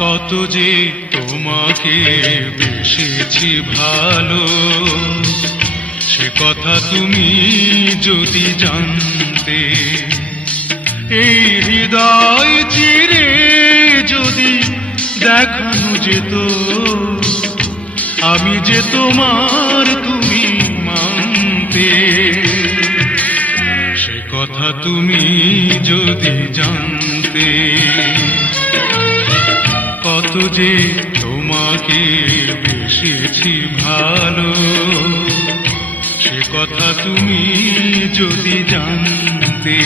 কত যে তোমাকে বেসেছি ভালো, সে কথা তুমি যদি জানতে। এই হৃদয় চিরে যদি দেখানো যেত আমি যে তোমার, তুমি মানতে। সে কথা তুমি যদি জানতে, কত যে তোমাকে বেসেছি ভালো, সে কথা তুমি যদি জানতে।